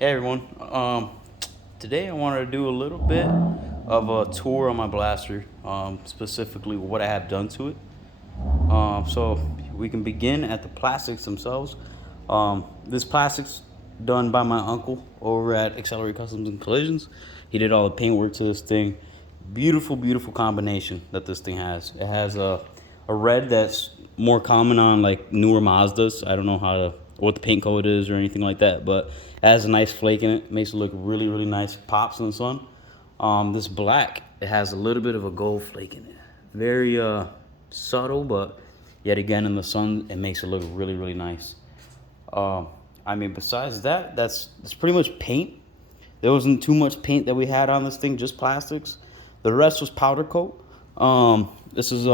Hey everyone. Today I wanted to do a little bit of a tour on my blaster, specifically what I have done to it. So we can begin at the plastics themselves. This plastics done by my uncle over at Accelerate Customs and Collisions. He did all the paint work to this thing. Beautiful, beautiful combination that this thing has. It has a red that's more common on like newer Mazdas. I don't know what the paint code is or anything like that, but it has a nice flake in it. Makes it look really, really nice. Pops in the sun. This black, it has a little bit of a gold flake in it. Very subtle, but yet again in the sun, it makes it look really, really nice. I mean, besides that, that's pretty much paint. There wasn't too much paint that we had on this thing, just plastics. The rest was powder coat. This is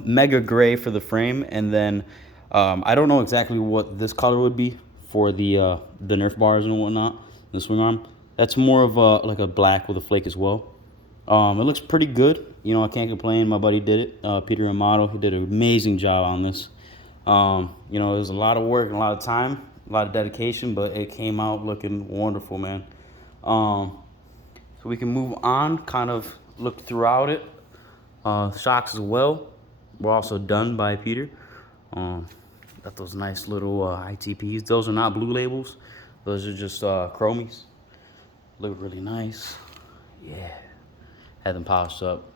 mega gray for the frame, and then I don't know exactly what this color would be for the Nerf bars and whatnot, the swing arm. That's more of like a black with a flake as well. It looks pretty good. You know, I can't complain. My buddy did it, Peter Amato. He did an amazing job on this. You know, it was a lot of work and a lot of time, a lot of dedication, but it came out looking wonderful, man. So we can move on, kind of look throughout it. Shocks as well were also done by Peter. Got those nice little ITPs. Those are not blue labels. Those are just chromies. Look really nice. Yeah. Had them polished up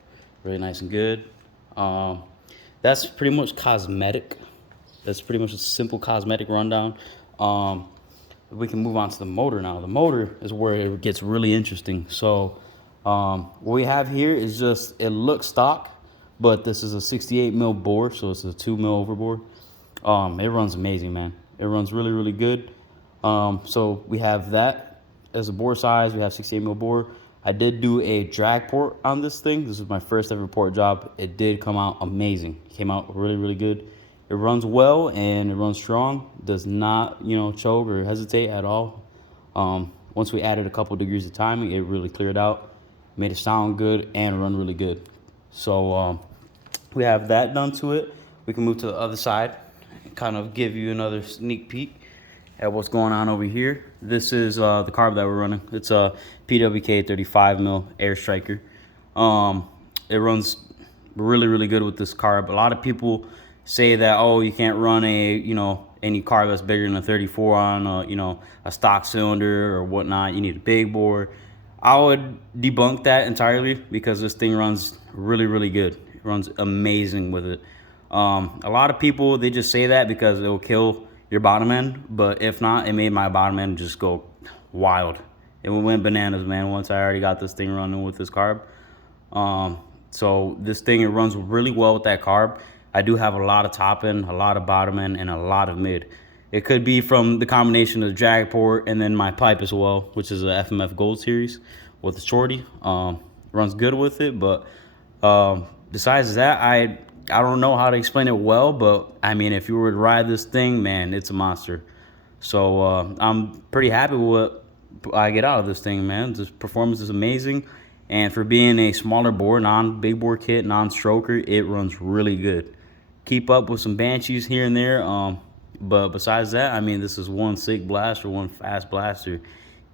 really nice and good. That's pretty much cosmetic. That's pretty much a simple cosmetic rundown. We can move on to the motor now. The motor is where it gets really interesting. So what we have here is just, it looks stock, but this is a 68 mil bore, so it's a 2 mil overbore. It runs amazing, man. It runs really, really good. So we have that as a bore size. We have 68 mil bore. I did do a drag port on this thing. This is my first ever port job. It did come out amazing. It came out really, really good. It runs well and it runs strong. Does not, choke or hesitate at all. Once we added a couple degrees of timing, it really cleared out, made it sound good and run really good. So we have that done to it. We can move to the other side and kind of give you another sneak peek at what's going on over here. This is the carb that we're running. It's a PWK 35 mil Air Striker. It runs really, really good with this carb. A lot of people say that, oh, you can't run any carb that's bigger than a 34 on a stock cylinder or whatnot. You need a big bore. I would debunk that entirely because this thing runs really, really good. It runs amazing with it. A lot of people, they just say that because it will kill your bottom end, but if not, it made my bottom end just go wild. It went bananas, man, once I already got this thing running with this carb. So this thing, it runs really well with that carb. I do have a lot of top end, a lot of bottom end, and a lot of mid. It could be from the combination of the drag port and then my pipe as well, which is a FMF Gold Series with the shorty. Runs good with it, but besides that, I don't know how to explain it well, but I mean, if you were to ride this thing, man, it's a monster. So I'm pretty happy with what I get out of this thing, man. This performance is amazing. And for being a smaller bore, non-big bore kit, non-stroker, it runs really good. Keep up with some Banshees here and there. But besides that, I mean, this is one sick blaster, one fast blaster.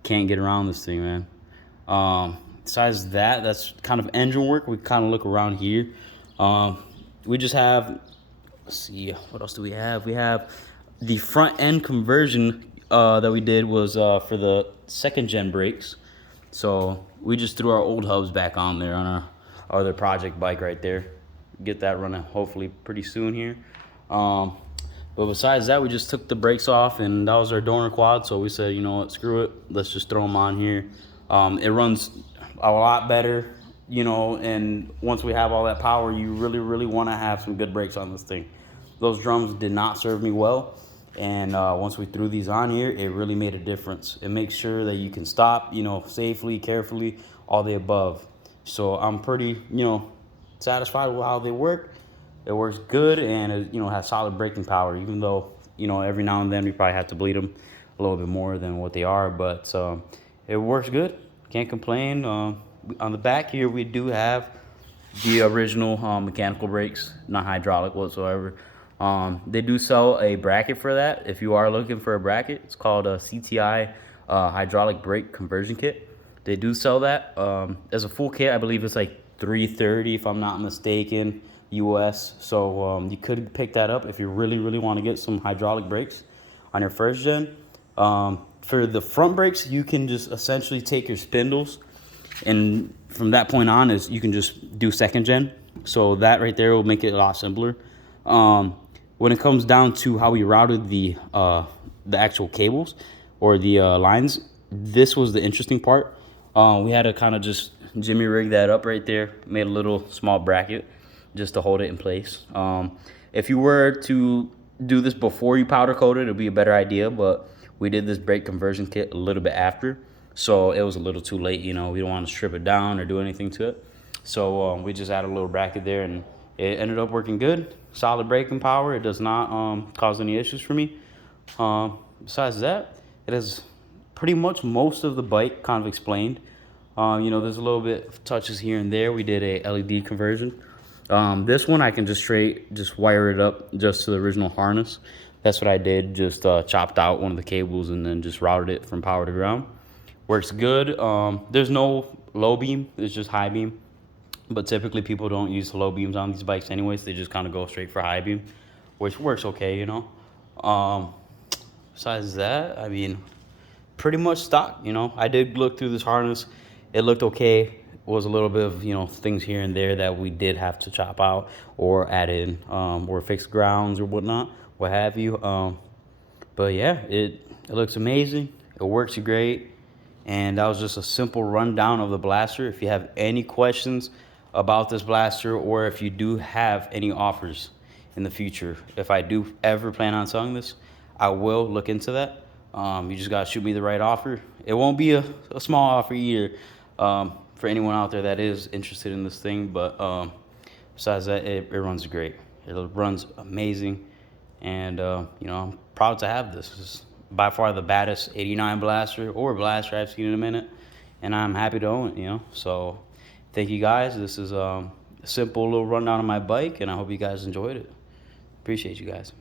Can't get around this thing, man. Besides that, that's kind of engine work. We kind of look around here. We just have, let's see, what else do we have? We have the front end conversion that we did was for the second gen brakes. So we just threw our old hubs back on there on our other project bike right there. Get that running hopefully pretty soon here. But besides that, we just took the brakes off, and that was our donor quad. So we said, you know what, screw it. Let's just throw them on here. It runs a lot better, and once we have all that power, you really, really want to have some good brakes on this thing. Those drums did not serve me well. And once we threw these on here, it really made a difference. It makes sure that you can stop, safely, carefully, all the above. So I'm pretty, satisfied with how they work. It works good, and it, has solid braking power, even though, every now and then we probably have to bleed them a little bit more than what they are. But it works good. Can't complain. On the back here, we do have the original mechanical brakes, not hydraulic whatsoever. They do sell a bracket for that. If you are looking for a bracket, it's called a CTI hydraulic brake conversion kit. They do sell that. As a full kit, I believe it's like $330 if I'm not mistaken, US. So you could pick that up if you really want to get some hydraulic brakes on your first gen. For the front brakes, you can just essentially take your spindles, and from that point on is you can just do second gen. So that right there will make it a lot simpler. When it comes down to how we routed the actual cables or the lines, this was the interesting part. We had to kind of just jimmy rig that up right there, made a little small bracket just to hold it in place. If you were to do this before you powder coat it, it'd be a better idea, but we did this brake conversion kit a little bit after, so it was a little too late. You know, we don't want to strip it down or do anything to it, so we just added a little bracket there, and it ended up working good. Solid braking power. It does not cause any issues for me. Besides that, it has pretty much most of the bike kind of explained. You know, there's a little bit of touches here and there. We did a LED conversion. This one I can just wire it up just to the original harness. That's what I did, just chopped out one of the cables and then just routed it from power to ground. Works good. There's no low beam, it's just high beam. But typically people don't use low beams on these bikes anyways. They just kind of go straight for high beam, which works okay, you know. Besides that, I mean, pretty much stock, you know. I did look through this harness. It looked okay. Was a little bit of, you know, things here and there that we did have to chop out or add in, or fix grounds or whatnot, what have you. But yeah, it looks amazing. It works great. And that was just a simple rundown of the blaster. If you have any questions about this blaster, or if you do have any offers in the future, if I do ever plan on selling this, I will look into that. You just gotta shoot me the right offer. It won't be a small offer either, for anyone out there that is interested in this thing. But besides that, it runs great. It runs amazing, and you know, I'm proud to have this. This is by far the baddest 89 blaster or blaster I've seen in a minute, and I'm happy to own it, you know. So thank you guys. This is a simple little rundown of my bike, and I hope you guys enjoyed it. Appreciate you guys.